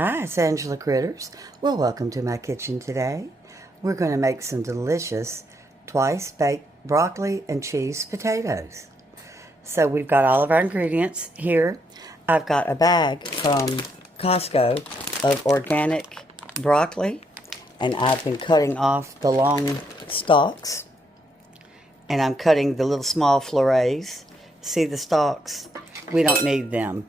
Hi, it's Angela Critters. Well, welcome to my kitchen today. We're going to make some delicious twice baked broccoli and cheese potatoes. So we've got all of our ingredients here. I've got a bag from Costco of organic broccoli, and I've been cutting off the long stalks, and I'm cutting the little small florets. See the stalks? We don't need them,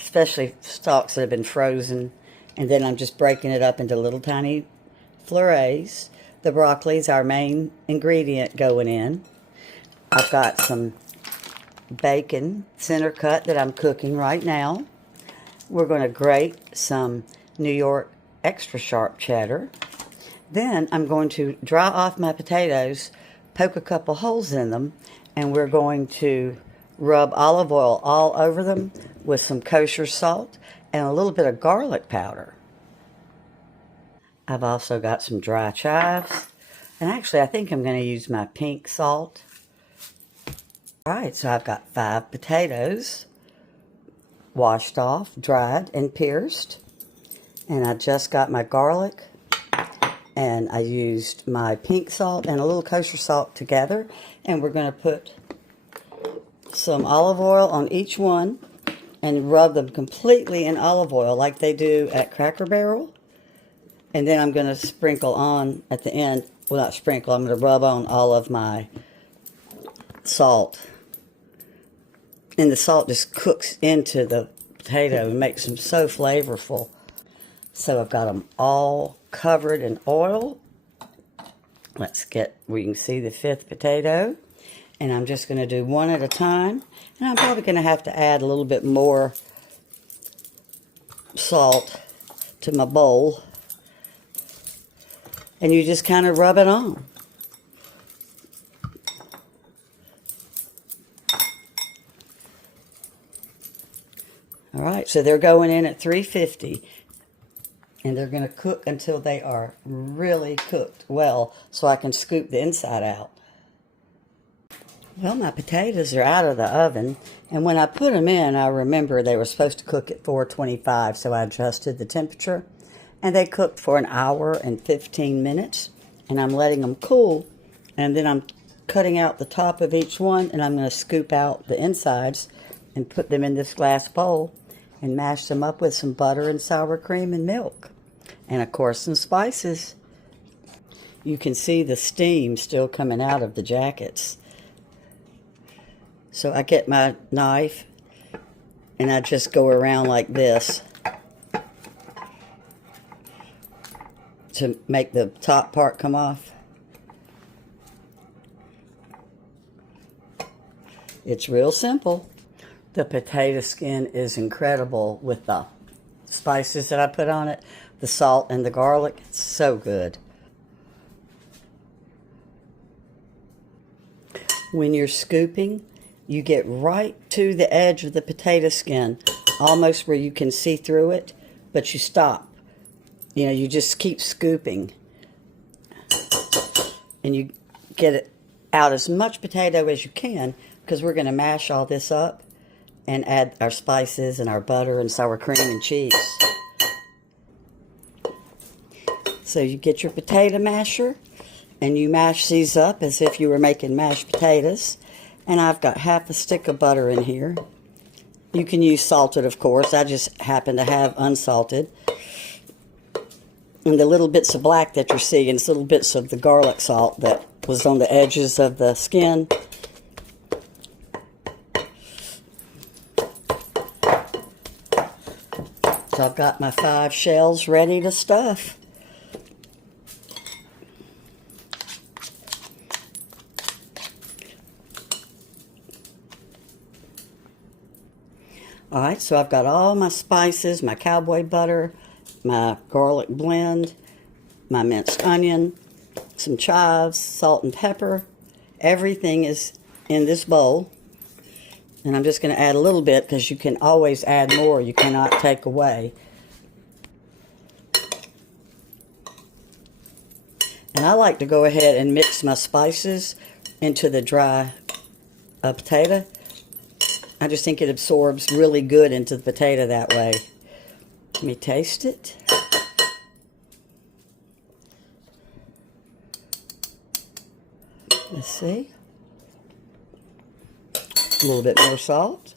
especially stalks that have been frozen. And then I'm just breaking it up into little tiny florets. The broccoli is our main ingredient going in. I've got some bacon center cut that I'm cooking right now. We're going to grate some New York extra sharp cheddar. Then I'm going to dry off my potatoes, poke a couple holes in them, and we're going to rub olive oil all over them with some kosher salt and a little bit of garlic powder. I've also got some dry chives, and actually I think I'm going to use my pink salt. All right, so I've got 5 potatoes washed off, dried, and pierced, and I just got my garlic, and I used my pink salt and a little kosher salt together, and we're going to put some olive oil on each one and rub them completely in olive oil like they do at Cracker Barrel. And then I'm going to sprinkle on at the end, well, not sprinkle, I'm going to rub on all of my salt. And the salt just cooks into the potato and makes them so flavorful. So I've got them all covered in oil. Let's get where you can see the 5th potato. And I'm just going to do one at a time. And I'm probably going to have to add a little bit more salt to my bowl. And you just kind of rub it on. All right, so they're going in at 350. And they're going to cook until they are really cooked well, so I can scoop the inside out. Well, my potatoes are out of the oven, and when I put them in, I remember they were supposed to cook at 425, so I adjusted the temperature, and they cooked for 1 hour and 15 minutes, and I'm letting them cool, and then I'm cutting out the top of each one, and I'm going to scoop out the insides and put them in this glass bowl and mash them up with some butter and sour cream and milk, and of course some spices. You can see the steam still coming out of the jackets. So I get my knife and I just go around like this to make the top part come off. It's real simple. The potato skin is incredible with the spices that I put on it, the salt and the garlic. It's so good. When you're scooping, you get right to the edge of the potato skin, almost where you can see through it, but you stop. You know, you just keep scooping. And you get it out as much potato as you can, because we're going to mash all this up and add our spices and our butter and sour cream and cheese. So you get your potato masher, and you mash these up as if you were making mashed potatoes. And I've got half a stick of butter in here. You can use salted, of course. I just happen to have unsalted. And the little bits of black that you're seeing is little bits of the garlic salt that was on the edges of the skin. So I've got my 5 shells ready to stuff. All right, so I've got all my spices, my cowboy butter, my garlic blend, my minced onion, some chives, salt and pepper. Everything is in this bowl. And I'm just going to add a little bit because you can always add more. You cannot take away. And I like to go ahead and mix my spices into the dry potato. I just think it absorbs really good into the potato that way. Let me taste it. Let's see. A little bit more salt.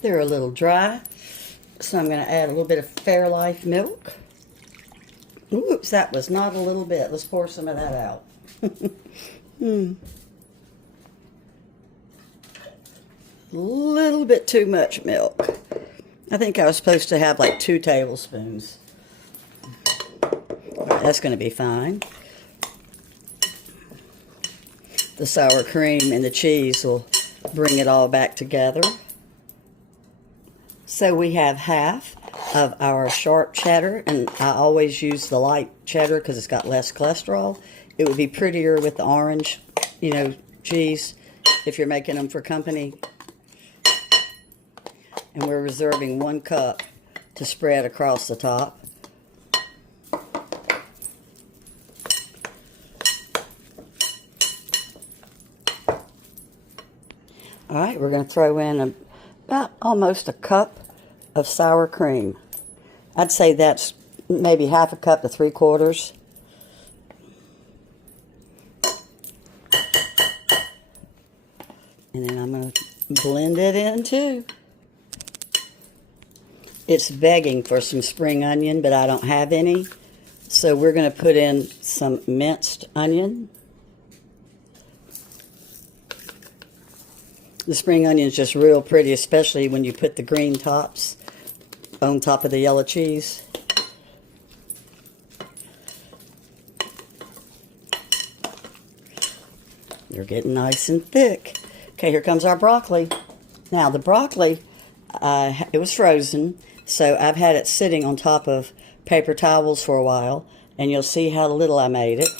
They're a little dry, so I'm going to add a little bit of Fairlife milk. Oops, that was not a little bit. Let's pour some of that out. A little bit too much milk. I think I was supposed to have like 2 tablespoons. All right, that's going to be fine. The sour cream and the cheese will bring it all back together. So we have half of our sharp cheddar, and I always use the light cheddar because it's got less cholesterol. It would be prettier with the orange, cheese if you're making them for company. And we're reserving 1 cup to spread across the top. All right, we're going to throw in about almost a cup of sour cream. I'd say that's maybe half a cup to 3/4. And then I'm going to blend it in too. It's begging for some spring onion, but I don't have any. So we're going to put in some minced onion. The spring onion is just real pretty, especially when you put the green tops on top of the yellow cheese. They're getting nice and thick. Okay, here comes our broccoli. Now, the broccoli, it was frozen, so I've had it sitting on top of paper towels for a while, and you'll see how little I made it.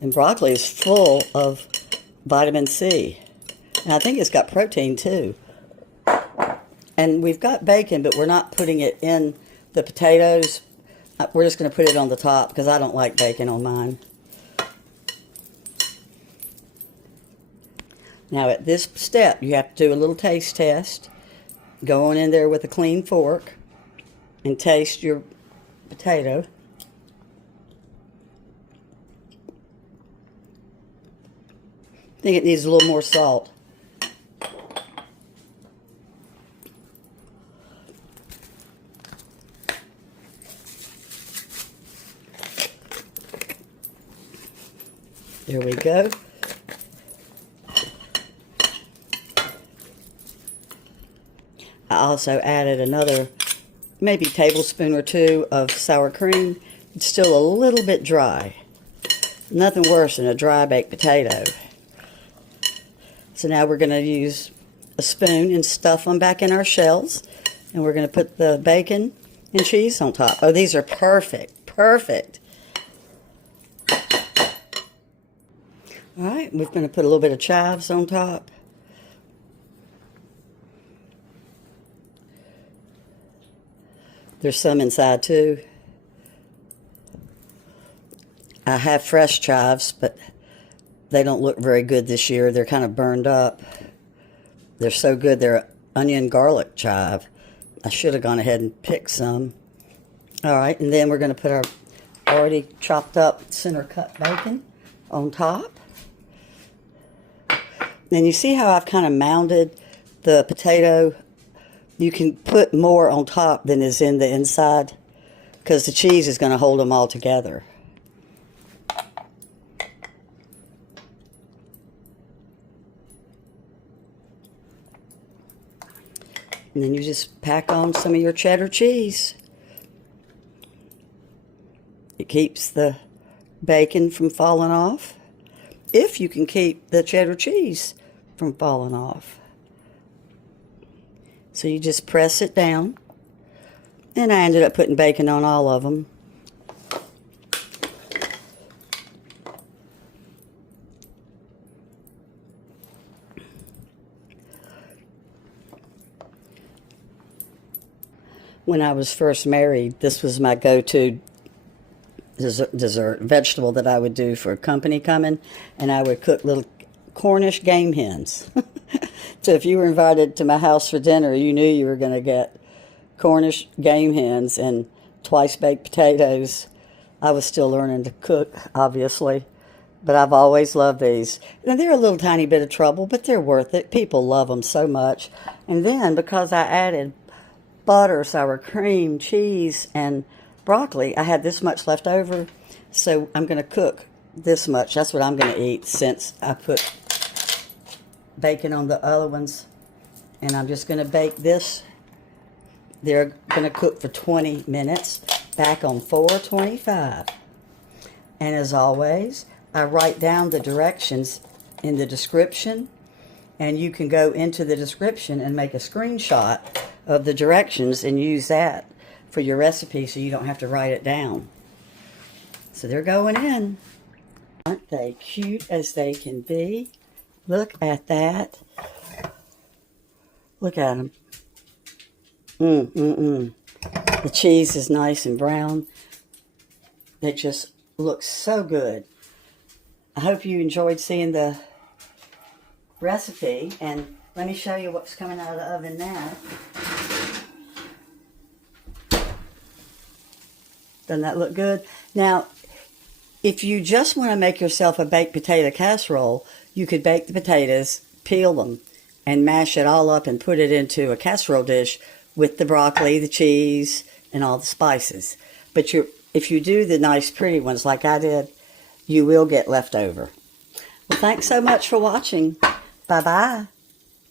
And broccoli is full of vitamin C. And I think it's got protein too. And we've got bacon, but we're not putting it in the potatoes. We're just going to put it on the top because I don't like bacon on mine. Now at this step, you have to do a little taste test. Go on in there with a clean fork and taste your potato. I think it needs a little more salt. There we go. I also added another maybe tablespoon or 2 of sour cream. It's still a little bit dry. Nothing worse than a dry baked potato. So now we're going to use a spoon and stuff them back in our shells. And we're going to put the bacon and cheese on top. Oh, these are perfect. Perfect. All right, we're going to put a little bit of chives on top. There's some inside too. I have fresh chives, but they don't look very good this year. They're kind of burned up. They're so good. They're onion garlic chive. I should have gone ahead and picked some. All right, and then we're going to put our already chopped up center cut bacon on top. And you see how I've kind of mounded the potato? You can put more on top than is in the inside because the cheese is going to hold them all together. And then you just pack on some of your cheddar cheese. It keeps the bacon from falling off, if you can keep the cheddar cheese from falling off. So you just press it down. And I ended up putting bacon on all of them. When I was first married, this was my go-to dessert vegetable that I would do for company coming, and I would cook little Cornish game hens. So if you were invited to my house for dinner, you knew you were going to get Cornish game hens and twice baked potatoes. I was still learning to cook, obviously, but I've always loved these. And they're a little tiny bit of trouble, but they're worth it. People love them so much. And then because I added butter, sour cream, cheese, and broccoli, I had this much left over. So I'm going to cook this much. That's what I'm going to eat since I put bacon on the other ones. And I'm just going to bake this. They're going to cook for 20 minutes back on 425. And as always, I write down the directions in the description, and you can go into the description and make a screenshot of the directions and use that for your recipe so you don't have to write it down. So they're going in. Aren't they cute as they can be? Look at that. Look at them. The cheese is nice and brown. It just looks so good. I hope you enjoyed seeing the recipe. And let me show you what's coming out of the oven now. Doesn't that look good? Now, if you just want to make yourself a baked potato casserole, you could bake the potatoes, peel them, and mash it all up and put it into a casserole dish with the broccoli, the cheese, and all the spices. But if you do the nice pretty ones like I did, you will get leftover. Well, thanks so much for watching. Bye-bye.